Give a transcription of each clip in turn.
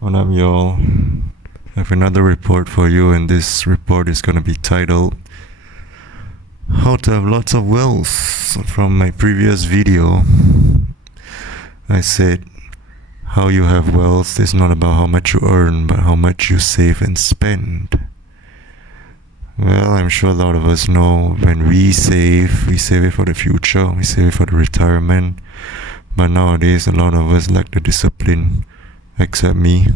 What up, y'all? I have another report for you, and this report is going to be titled How to Have Lots of Wealth. From my previous video, I said how you have wealth is not about how much you earn, but how much you save and spend. Well, I'm sure a lot of us know when we save it for the future, we save it for the retirement. But nowadays, a lot of us lack the discipline, except me,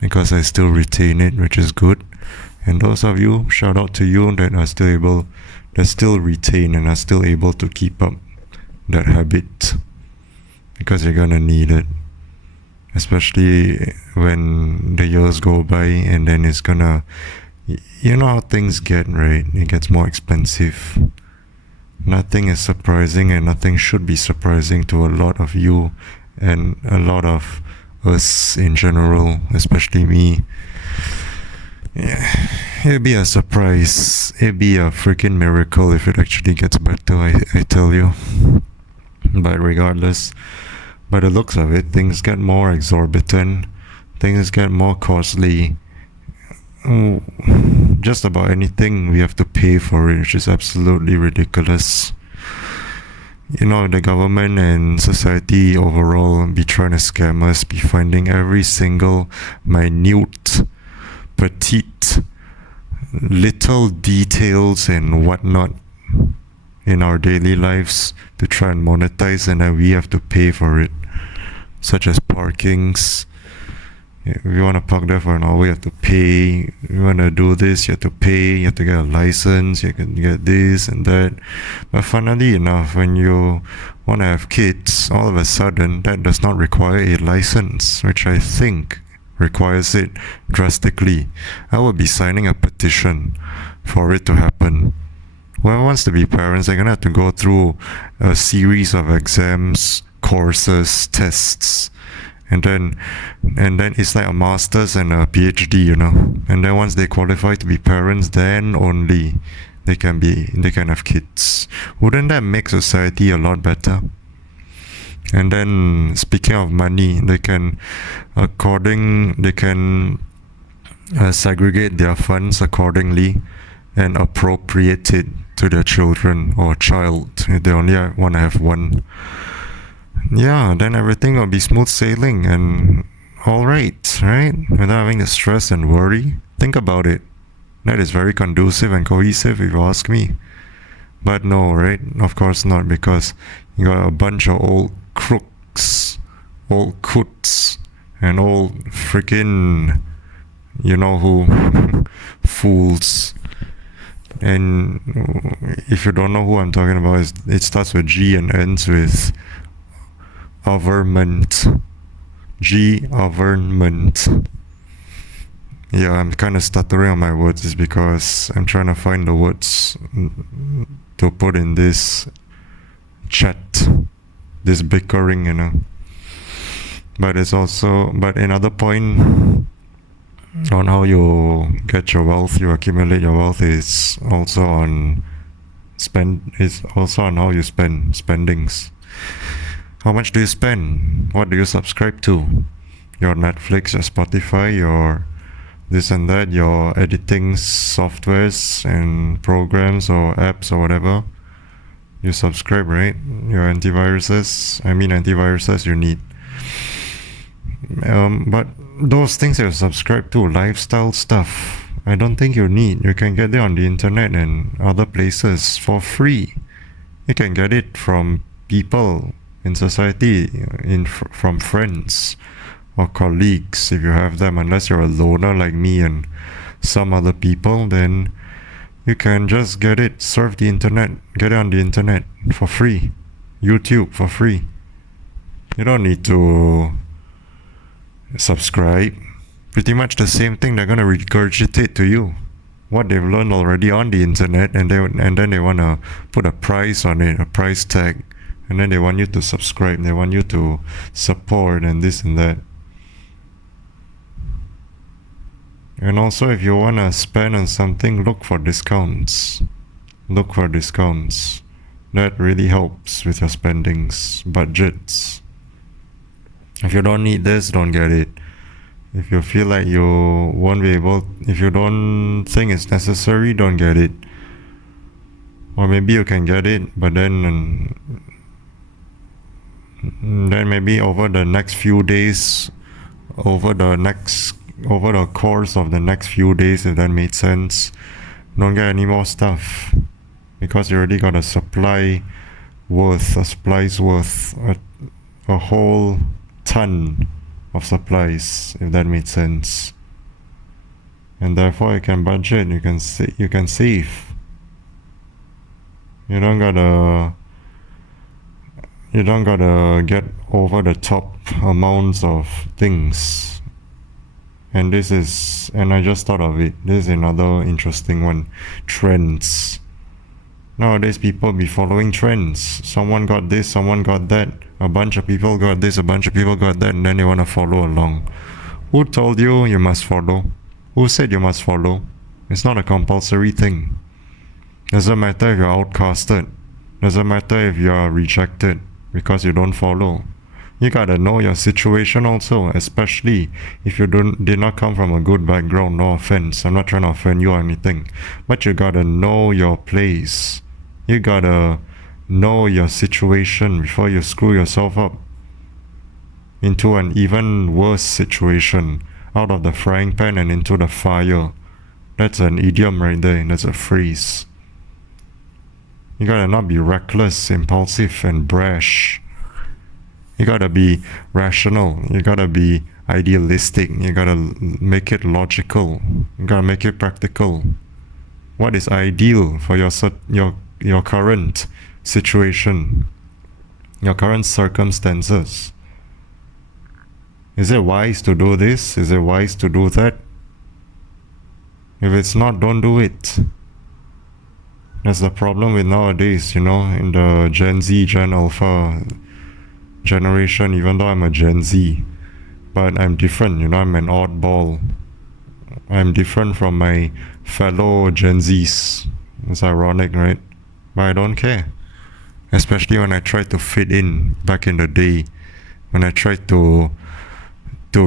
because I still retain it, which is good. And those of you, shout out to you that still retain and are still able to keep up that habit, because you're gonna need it, especially when the years go by, and then it's gonna, you know how things get, right? It gets more expensive. Nothing is surprising, and nothing should be surprising to a lot of you and a lot of us in general, especially me. Yeah, it'd be a surprise. It'd be a freaking miracle if it actually gets better, I tell you. But regardless, by the looks of it, things get more exorbitant, things get more costly. Just about anything we have to pay for it, which is absolutely ridiculous. You know, the government and society overall be trying to scam us, be finding every single minute, petite, little details and whatnot in our daily lives to try and monetize, and then we have to pay for it, such as parkings. If you want to park there for an hour, you have to pay. If you want to do this, you have to pay. You have to get a license. You can get this and that. But funnily enough, when you want to have kids, all of a sudden, that does not require a license, which I think requires it drastically. I will be signing a petition for it to happen. Whoever wants to be parents, they're going to have to go through a series of exams, courses, tests. And then it's like a master's and a PhD, you know. And then once they qualify to be parents, then only they can have kids. Wouldn't that make society a lot better? And then speaking of money, they can segregate their funds accordingly and appropriate it to their children or child if they only want to have one. Yeah, then everything will be smooth sailing and alright, right? Without having to stress and worry. Think about it. That is very conducive and cohesive, if you ask me. But no, right? Of course not, because you got a bunch of old crooks, old coots, and old freaking, you know who, fools. And if you don't know who I'm talking about, it starts with G and ends with government. Government. Yeah, I'm kind of stuttering on my words is because I'm trying to find the words to put in this chat, this bickering, you know. But another point on how you get your wealth, you accumulate your wealth, is also on how you spend spendings. How much do you spend? What do you subscribe to? Your Netflix, your Spotify, your this and that, your editing softwares and programs or apps or whatever. You subscribe, right? Your antiviruses you need. But those things you subscribe to, lifestyle stuff, I don't think you need. You can get it on the internet and other places for free. You can get it from people in society, from friends or colleagues if you have them. Unless you're a loner like me and some other people, then you can just get it, surf the internet, get it on the internet for free. YouTube for free. You don't need to subscribe. Pretty much the same thing they're gonna regurgitate to you, what they've learned already on the internet, and then they wanna put a price on it, a price tag. And then they want you to subscribe, they want you to support and this and that. And also, if you want to spend on something, look for discounts. That really helps with your spendings, budgets. If you don't need this, don't get it. If you feel like you won't be able, if you don't think it's necessary, don't get it. Or maybe you can get it, but then maybe over the next few days, over the course of the next few days, if that made sense, don't get any more stuff, because you already got a supply's worth, a whole ton of supplies, if that made sense. And therefore you can budget, you can save. You don't gotta get over the top amounts of things. And I just thought of it. This is another interesting one. Trends. Nowadays people be following trends. Someone got this, someone got that. A bunch of people got this, a bunch of people got that, and then they want to follow along. Who told you you must follow? Who said you must follow? It's not a compulsory thing. Doesn't matter if you're outcasted. Doesn't matter if you're rejected because you don't follow. You gotta know your situation also, especially if you did not come from a good background. No offense, I'm not trying to offend you or anything, but you gotta know your place. You gotta know your situation before you screw yourself up into an even worse situation, out of the frying pan and into the fire. That's an idiom right there. That's a phrase. You gotta not be reckless, impulsive, and brash. You gotta be rational. You gotta be idealistic. You gotta make it logical. You gotta make it practical. What is ideal for your current situation, your current circumstances? Is it wise to do this? Is it wise to do that? If it's not, don't do it. That's the problem with nowadays, in the Gen Z, Gen Alpha generation, even though I'm a Gen Z. But I'm different, I'm an oddball. I'm different from my fellow Gen Zs. It's ironic, right? But I don't care. Especially when I tried to fit in back in the day. When I tried to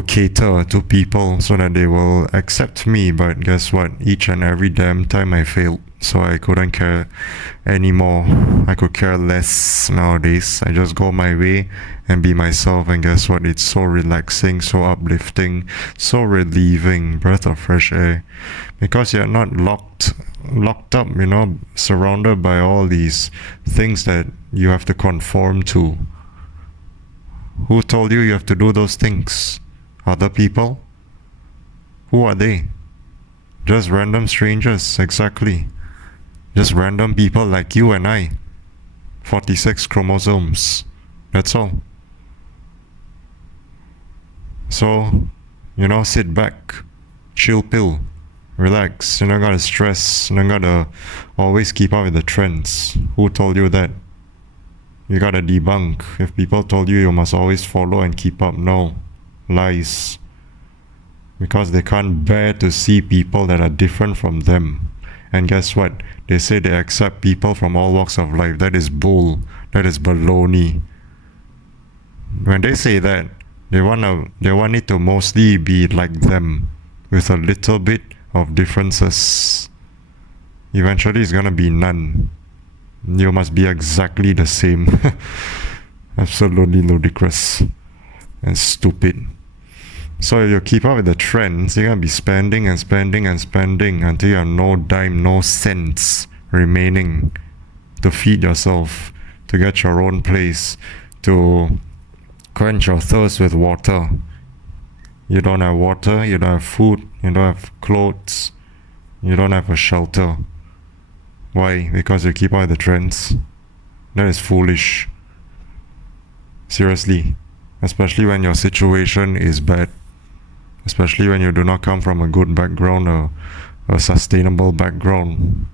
cater to people so that they will accept me. But guess what? Each and every damn time I failed. So I couldn't care anymore. I could care less nowadays. I just go my way and be myself, and guess what? It's so relaxing, so uplifting, so relieving, breath of fresh air. Because you're not locked up, surrounded by all these things that you have to conform to. Who told you have to do those things? Other people? Who are they? Just random strangers, exactly. Just random people like you and I. 46 chromosomes. That's all. So, sit back, chill pill, relax. You don't gotta stress. You don't gotta always keep up with the trends. Who told you that? You gotta debunk. If people told you must always follow and keep up, no. Lies. Because they can't bear to see people that are different from them. And guess what? They say they accept people from all walks of life. That is bull. That is baloney. When they say that, they want it to mostly be like them, with a little bit of differences. Eventually it's gonna be none. You must be exactly the same. Absolutely ludicrous and stupid. So if you keep up with the trends, you're gonna be spending and spending and spending until you have no dime, no cents remaining to feed yourself, to get your own place, to quench your thirst with water. You don't have water, you don't have food, you don't have clothes, you don't have a shelter. Why? Because you keep up with the trends. That is foolish. Seriously. Especially when your situation is bad. Especially when you do not come from a good background, a sustainable background.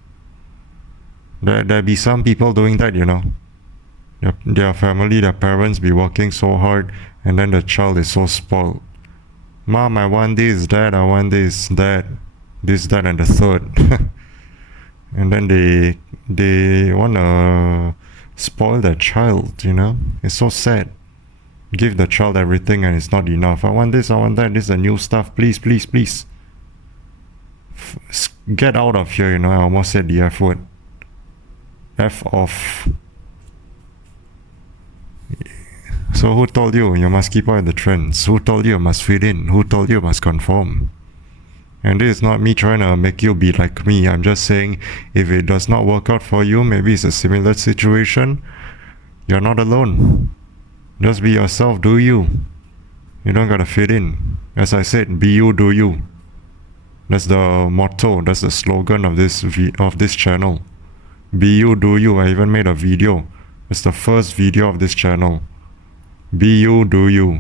There be some people doing that, Their family, their parents be working so hard, and then the child is so spoiled. Mom, I want this, Dad, I want this, that, and the third. And then they want to spoil their child, It's so sad. give the child everything and it's not enough. I want this, I want that, this is the new stuff, please, please, please. Get out of here, I almost said the F word. F off. So who told you you must keep up with the trends? Who told you must fit in? Who told you must conform? And this is not me trying to make you be like me. I'm just saying, if it does not work out for you, maybe it's a similar situation, you're not alone. Just be yourself, do you. You don't gotta fit in. As I said, be you, do you. That's the motto, that's the slogan of this channel. Be you, do you. I even made a video. It's the first video of this channel. Be you, do you.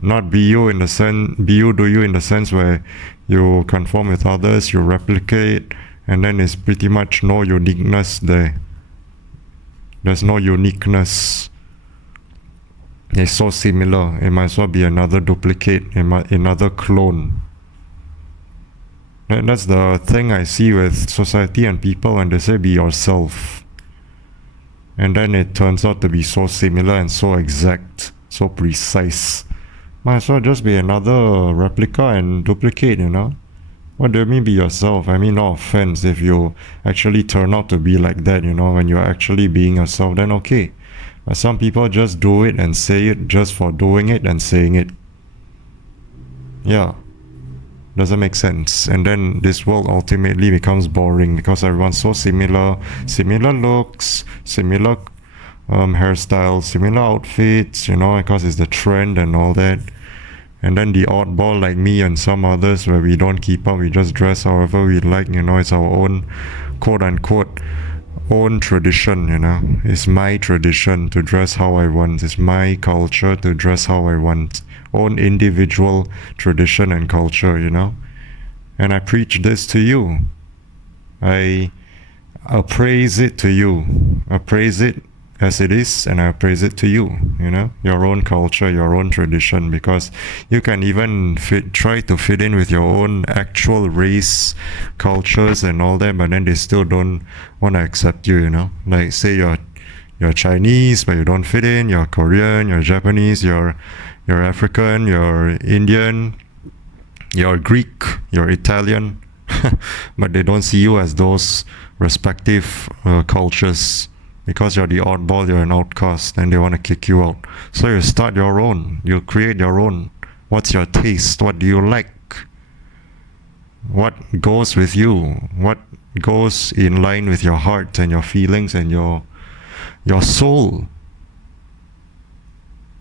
Not be you in the sense, be you, do you in the sense where you conform with others, you replicate, and then it's pretty much no uniqueness there. There's no uniqueness. It's so similar. It might as well be another duplicate, another clone. And that's the thing I see with society and people when they say be yourself. And then it turns out to be so similar and so exact, so precise. Might as well just be another replica and duplicate, What do you mean be yourself? I mean, no offense, if you actually turn out to be like that, when you're actually being yourself, then okay. But some people just do it and say it just for doing it and saying it. Yeah. Doesn't make sense. And then this world ultimately becomes boring because everyone's so similar looks, similar hairstyles, similar outfits, because it's the trend and all that. And then the oddball like me and some others where we don't keep up, we just dress however we like, it's our own quote unquote own tradition, It's my tradition to dress how I want. It's my culture to dress how I want. Own individual tradition and culture, And I preach this to you. I appraise it to you. Appraise it as it is, and I appraise it to you, your own culture, your own tradition, because you can even try to fit in with your own actual race, cultures and all that, but then they still don't want to accept you, Like say you're Chinese, but you don't fit in, you're Korean, you're Japanese, you're African, you're Indian, you're Greek, you're Italian, but they don't see you as those respective cultures. Because you're the oddball, you're an outcast, and they want to kick you out. So you start your own. You create your own. What's your taste? What do you like? What goes with you? What goes in line with your heart and your feelings and your soul?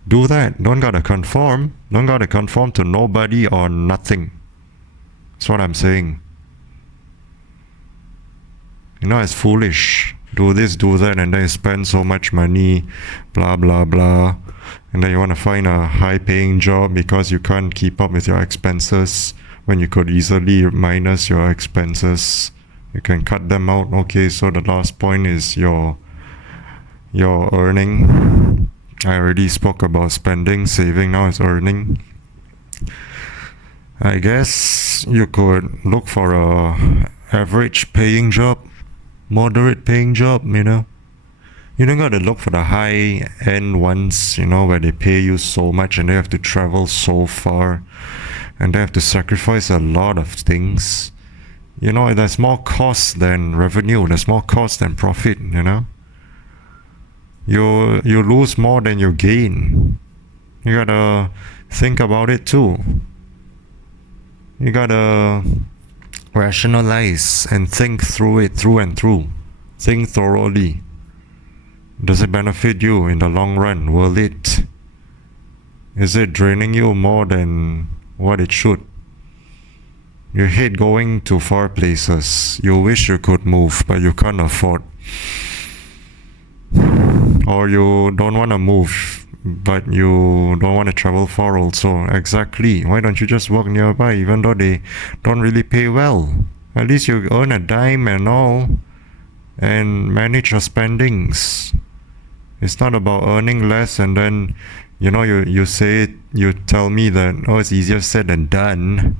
Do that. Don't gotta conform. Don't gotta conform to nobody or nothing. That's what I'm saying. It's foolish. Do this, do that, and then you spend so much money, blah, blah, blah. And then you want to find a high-paying job because you can't keep up with your expenses when you could easily minus your expenses. You can cut them out. Okay, so the last point is your earning. I already spoke about spending, saving, now it's earning. I guess you could look for a average paying job. Moderate paying job, You don't gotta look for the high end ones, where they pay you so much and they have to travel so far and they have to sacrifice a lot of things. There's more cost than revenue, there's more cost than profit, You lose more than you gain. You gotta think about it too. You gotta rationalize and think through it through and through. Think thoroughly. Does it benefit you in the long run? Will it? Is it draining you more than what it should? You hate going to far places. You wish you could move, but you can't afford. Or you don't want to move, but you don't want to travel far also. Exactly. Why don't you just work nearby, even though they don't really pay well? At least you earn a dime and all, and manage your spendings. It's not about earning less and then, you say it, you tell me that, it's easier said than done.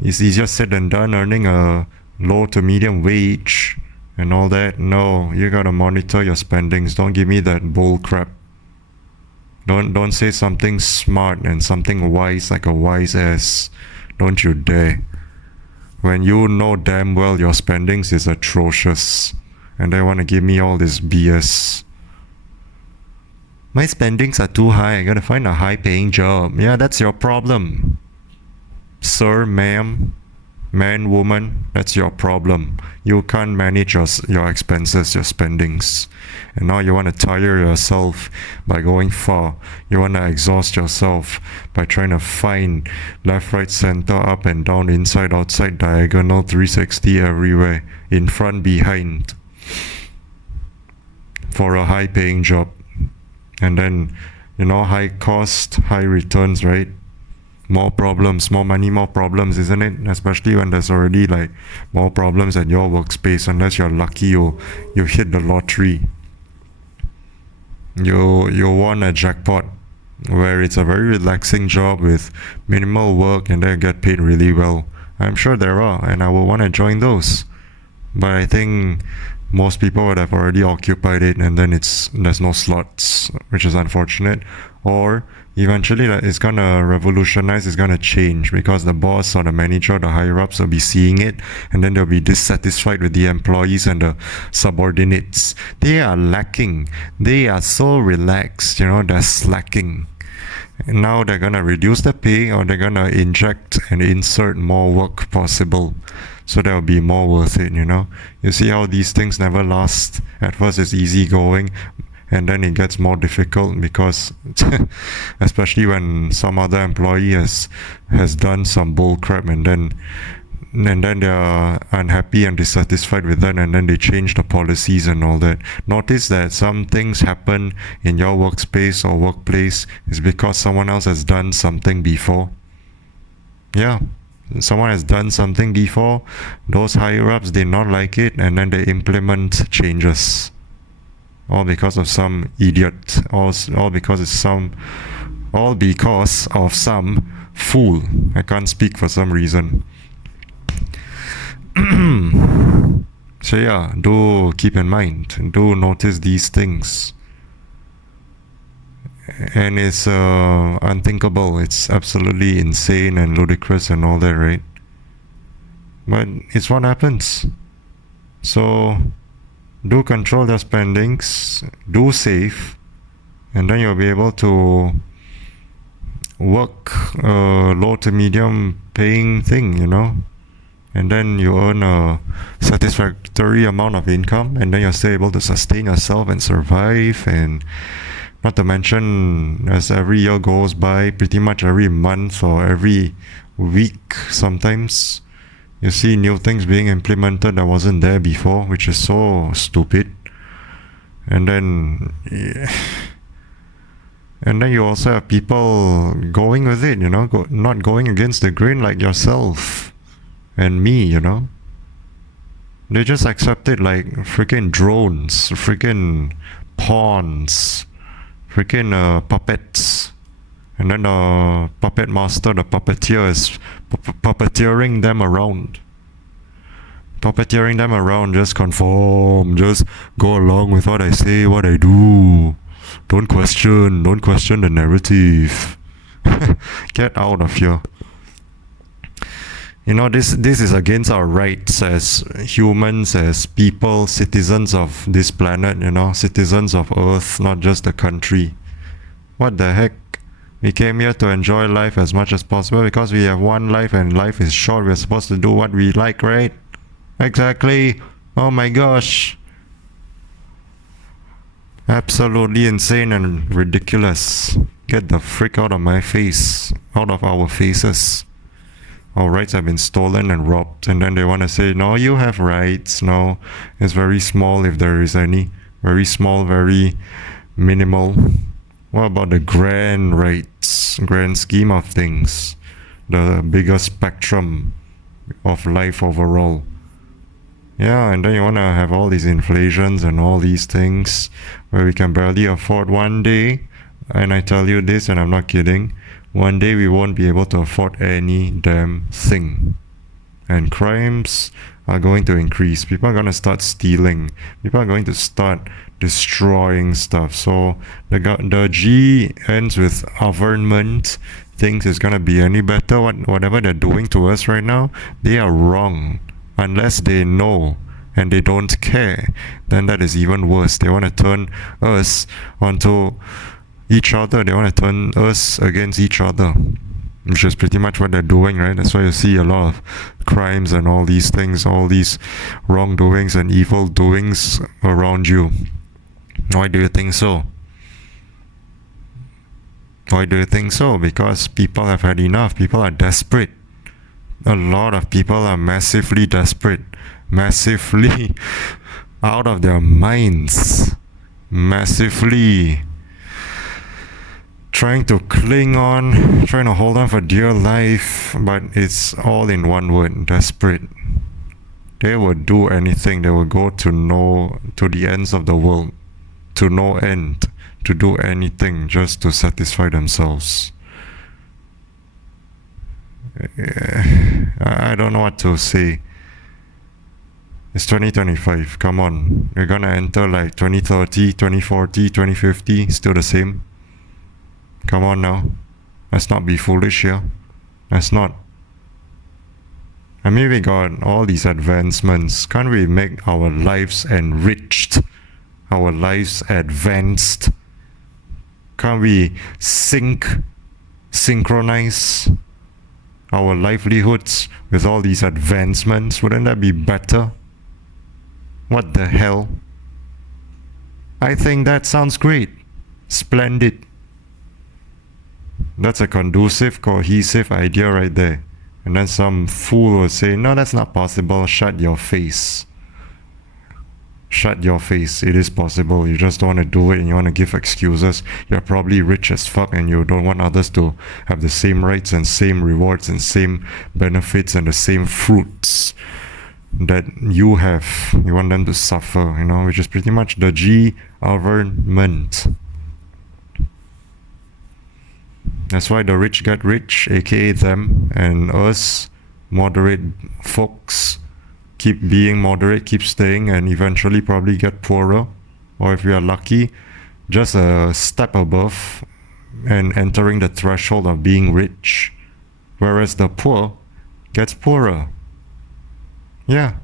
It's easier said than done earning a low to medium wage and all that. No, you gotta monitor your spendings. Don't give me that bull crap. Don't say something smart and something wise like a wise ass. Don't you dare. When you know damn well your spendings is atrocious and they want to give me all this BS. My spendings are too high. I gotta find a high paying job. Yeah, that's your problem. Sir, ma'am, man, woman, that's your problem. You can't manage your expenses, your spendings. And now you want to tire yourself by going far. You want to exhaust yourself by trying to find left, right, center, up and down, inside, outside, diagonal, 360 everywhere, in front, behind, for a high paying job. And then, high cost, high returns, right? More problems, more money, more problems, isn't it? Especially when there's already like more problems at your workspace. Unless you're lucky, you hit the lottery. You won a jackpot where it's a very relaxing job with minimal work and they get paid really well. I'm sure there are, and I will want to join those. But I think most people would have already occupied it, and then there's no slots, which is unfortunate. Or eventually it's gonna revolutionize, it's gonna change, because the boss or the manager, the higher ups will be seeing it, and then they'll be dissatisfied with the employees and the subordinates. They are lacking. They are so relaxed, they're slacking. And now they're gonna reduce the pay, or they're gonna inject and insert more work possible, so that will be more worth it. You see how these things never last. At first it's easy going, and then it gets more difficult, because especially when some other employee has done some bull crap, and then they're unhappy and dissatisfied with that, and then they change the policies and all that. Notice that some things happen in your workspace or workplace is because someone else has done something before. Yeah, someone has done something before, those higher ups did not like it, and then they implement changes. All because of some idiot, all because of some fool. I can't speak for some reason. So yeah, do keep in mind, do notice these things. And it's unthinkable, it's absolutely insane and ludicrous and all that, right? But it's what happens. So do control your spendings, do save, and then you'll be able to work a low to medium paying thing, and then you earn a satisfactory amount of income, and then you're still able to sustain yourself and survive. And not to mention, as every year goes by, pretty much every month or every week sometimes, you see new things being implemented that wasn't there before, which is so stupid. And then you also have people going with it, not going against the grain like yourself and me, They just accept it like freaking drones, freaking pawns, freaking puppets. And then the puppet master, the puppeteer, is puppeteering them around. Puppeteering them around, just conform, just go along with what I say, what I do. Don't question the narrative. Get out of here. This is against our rights as humans, as people, citizens of this planet, citizens of Earth, not just the country. What the heck? We came here to enjoy life as much as possible because we have one life and life is short. We're supposed to do what we like, right? Exactly. Oh my gosh. Absolutely insane and ridiculous. Get the frick out of my face. Out of our faces. Our rights have been stolen and robbed. And then they want to say, no, you have rights. No, it's very small if there is any. Very small, very minimal. What about the grand rights, grand scheme of things? The bigger spectrum of life overall. Yeah, and then you want to have all these inflations and all these things where we can barely afford one day. And I tell you this, and I'm not kidding, one day we won't be able to afford any damn thing. And crimes are going to increase. People are going to start stealing. People are going to start destroying stuff. So the G ends with government thinks it's going to be any better. Whatever they're doing to us right now, they are wrong. Unless they know and they don't care, then that is even worse. They want to turn us onto each other. They want to turn us against each other, which is pretty much what they're doing, right? That's why you see a lot of crimes and all these things, all these wrongdoings and evil doings around you. Why do you think so? Why do you think so? Because people have had enough. People are desperate. A lot of people are massively desperate, massively out of their minds, massively trying to cling on, trying to hold on for dear life, but it's all in one word: desperate. They would do anything. They would go to the ends of the world, to no end, to do anything just to satisfy themselves. I don't know what to say. It's 2025. Come on. We're gonna enter like 2030, 2040, 2050. Still the same. Come on now. Let's not be foolish here. Let's not. I mean, we got all these advancements. Can't we make our lives enriched? Our lives advanced? Can't we synchronize our livelihoods with all these advancements? Wouldn't that be better? What the hell? I think that sounds great. Splendid. That's a conducive, cohesive idea right there. And then some fool will say, no, that's not possible. Shut your face. Shut your face. It is possible. You just don't want to do it and you want to give excuses. You're probably rich as fuck and you don't want others to have the same rights and same rewards and same benefits and the same fruits that you have. You want them to suffer, which is pretty much the G government. That's why the rich get rich, aka them, and us moderate folks keep being moderate, keep staying, and eventually probably get poorer, or if we are lucky, just a step above and entering the threshold of being rich, whereas the poor gets poorer. Yeah.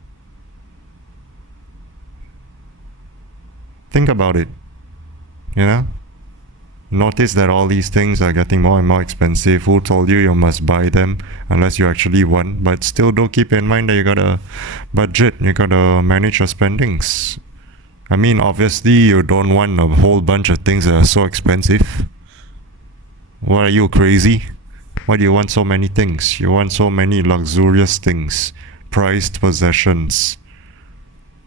Think about it. Notice that all these things are getting more and more expensive. Who told you you must buy them unless you actually want? But still, do keep in mind that you gotta budget, you gotta manage your spendings. I mean, obviously, you don't want a whole bunch of things that are so expensive. What are you, crazy? Why do you want so many things? You want so many luxurious things, prized possessions.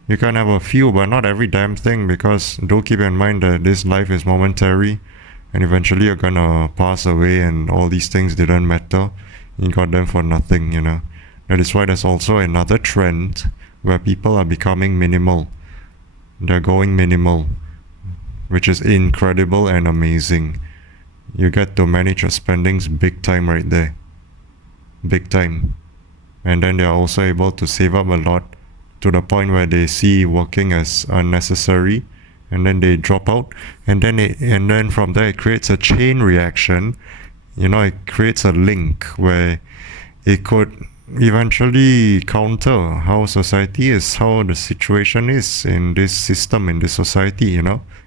You can have a few, but not every damn thing, because do keep in mind that this life is momentary. And eventually you're gonna pass away and all these things didn't matter. You got them for nothing, That is why there's also another trend where people are becoming minimal. They're going minimal, which is incredible and amazing. You get to manage your spendings big time right there. Big time. And then they're also able to save up a lot to the point where they see working as unnecessary. And then they drop out, and then from there it creates a chain reaction. It creates a link where it could eventually counter how society is, how the situation is in this system, in this society.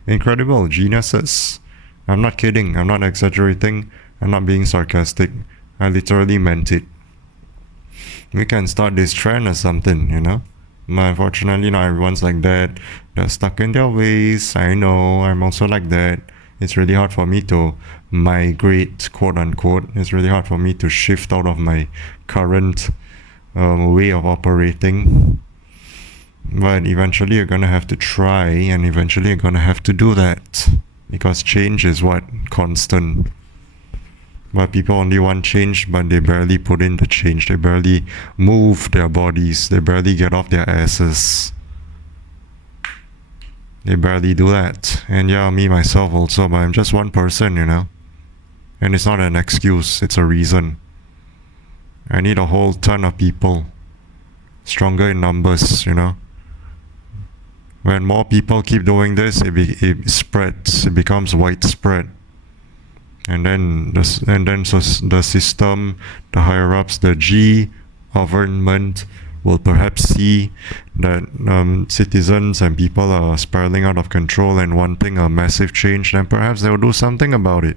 Incredible geniuses. I'm not kidding. I'm not exaggerating. I'm not being sarcastic. I literally meant it. We can start this trend or something. But unfortunately, not everyone's like that. They're stuck in their ways. I know, I'm also like that. It's really hard for me to migrate, quote unquote. It's really hard for me to shift out of my current way of operating. But eventually you're gonna have to try, and eventually you're gonna have to do that. Because change is what? Constant. But people only want change, but they barely put in the change. They barely move their bodies. They barely get off their asses. They barely do that. And yeah, me myself also, but I'm just one person, And it's not an excuse, it's a reason. I need a whole ton of people stronger in numbers, you know. When more people keep doing this, it spreads, it becomes widespread. And then the system, the higher ups, the G government will perhaps see that citizens and people are spiraling out of control and wanting a massive change, then perhaps they'll do something about it.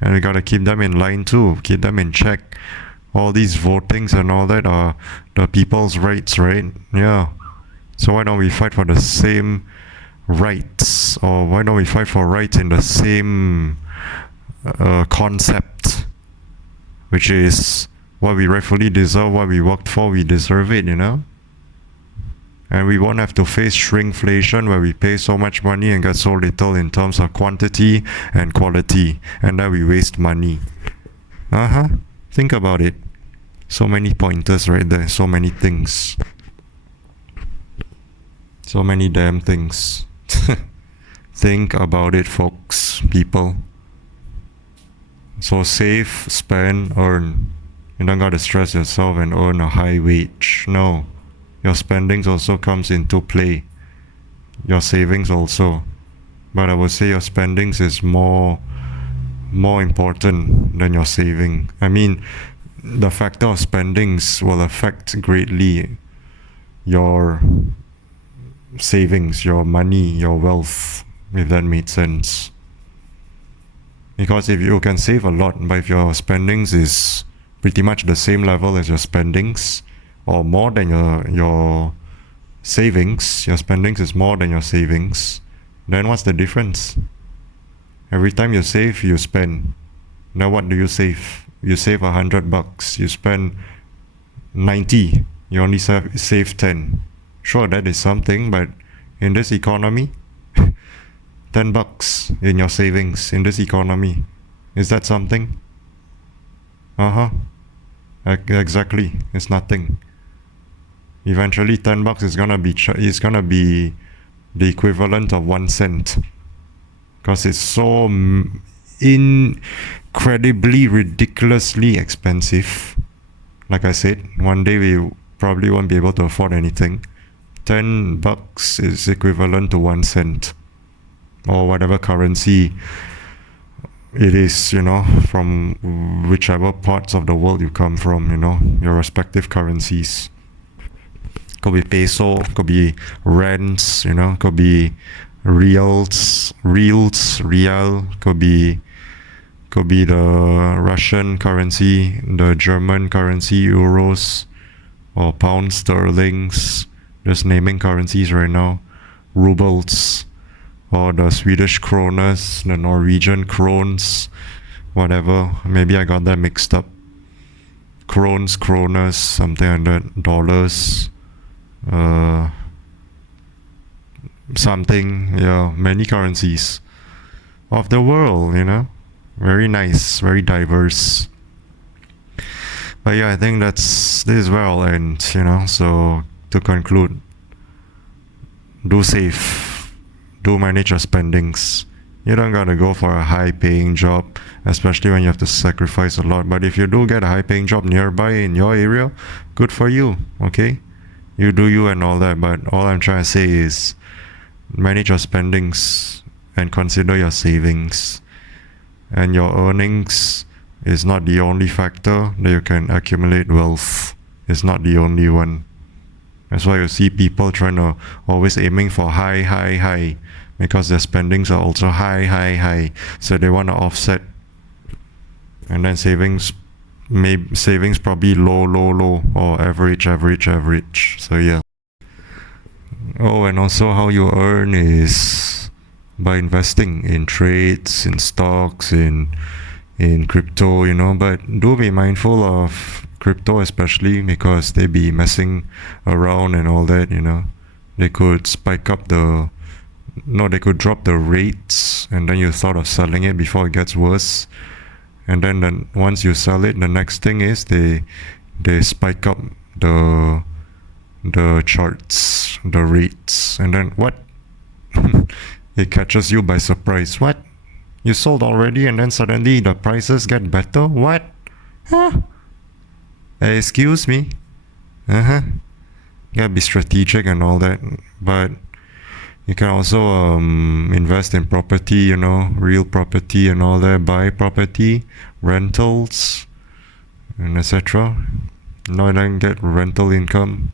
And we gotta keep them in line too, keep them in check. All these votings and all that are the people's rights, right? Yeah. So why don't we fight for the same rights? Or why don't we fight for rights in the same concept, which is what we rightfully deserve, what we worked for, we deserve it, you know? And we won't have to face shrinkflation where we pay so much money and get so little in terms of quantity and quality, and then we waste money. Think about it. So many pointers right there, so many things. So many damn things. Think about it, folks, people. So save, spend, earn. You don't gotta stress yourself and earn a high wage. No. Your spendings also comes into play. Your savings also. But I would say your spendings is more important than your saving. I mean, the factor of spendings will affect greatly your savings, your money, your wealth, if that made sense. Because if you can save a lot, but if your spendings is pretty much the same level as your spendings, or more than your savings, your spendings is more than your savings, then what's the difference? Every time you save, you spend. Now what do you save? You save $100, you spend 90, you only save 10. Sure, that is something, but in this economy, $10 in your savings in this economy, is that something? Exactly, it's nothing. Eventually, $10 is gonna be the equivalent of 1 cent, because it's so incredibly, ridiculously expensive. Like I said, one day we probably won't be able to afford anything. $10 is equivalent to 1 cent, or whatever currency it is, you know, from whichever parts of the world you come from, you know, your respective currencies. Could be peso, could be rands, you know, could be real, could be the Russian currency, the German currency, euros, or pounds, sterlings, just naming currencies right now, rubles, or the Swedish kronas, the Norwegian krones, whatever. Maybe I got that mixed up. Kronas, something like that. Dollars, something, yeah, many currencies of the world, you know. Very nice, very diverse. But yeah, I think this is where I'll end, you know. So to conclude, do save, do manage your spendings. You don't gotta go for a high paying job, especially when you have to sacrifice a lot. But if you do get a high paying job nearby in your area, good for you, okay? You do you and all that, but all I'm trying to say is manage your spendings and consider your savings. And your earnings is not the only factor that you can accumulate wealth. It's not the only one. That's why you see people trying to always aiming for high, because their spendings are also high. So they want to offset. And then savings probably low, or average. So yeah. Oh, and also how you earn is by investing in trades, in stocks, in crypto, you know. But do be mindful of crypto, especially because they be messing around and all that, you know. They could they could drop the rates, and then you thought of selling it before it gets worse. And then once you sell it, the next thing is they spike up the charts, the rates, and then what? It catches you by surprise. What? You sold already, and then suddenly the prices get better? What? Huh? Excuse me? yeah, be strategic and all that. But you can also invest in property, real property and all that, buy property, rentals, and etc. Then get rental income.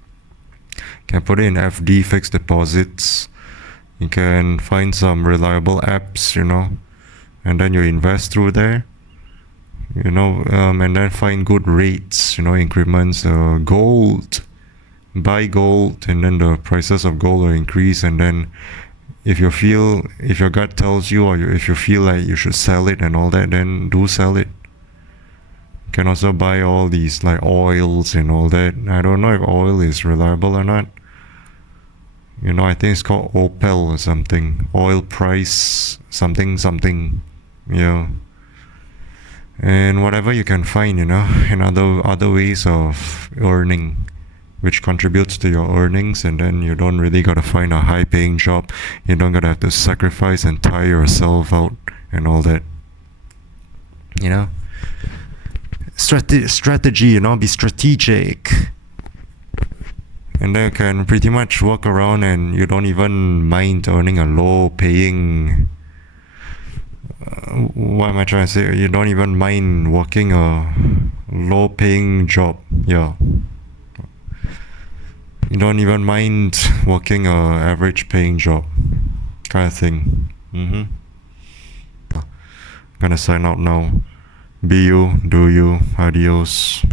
Can put it in FD, fixed deposits. You can find some reliable apps, and then you invest through there, and then find good rates, increments. Gold, buy gold, and then the prices of gold will increase. And then if your gut tells you, or if you feel like you should sell it and all that, then do sell it. You can also buy all these like oils and all that. I don't know if oil is reliable or not. I think it's called Opel or something. Oil price something. Yeah. And whatever you can find, and other ways of earning, which contributes to your earnings, and then you don't really gotta find a high paying job. You don't gotta have to sacrifice and tire yourself out and all that. Strategy, be strategic. And then you can pretty much walk around and you don't even mind earning a low paying. What am I trying to say? You don't even mind working a low paying job. Yeah. You don't even mind working a average paying job. Kind of thing. Gonna sign out now. Be you, do you, adios.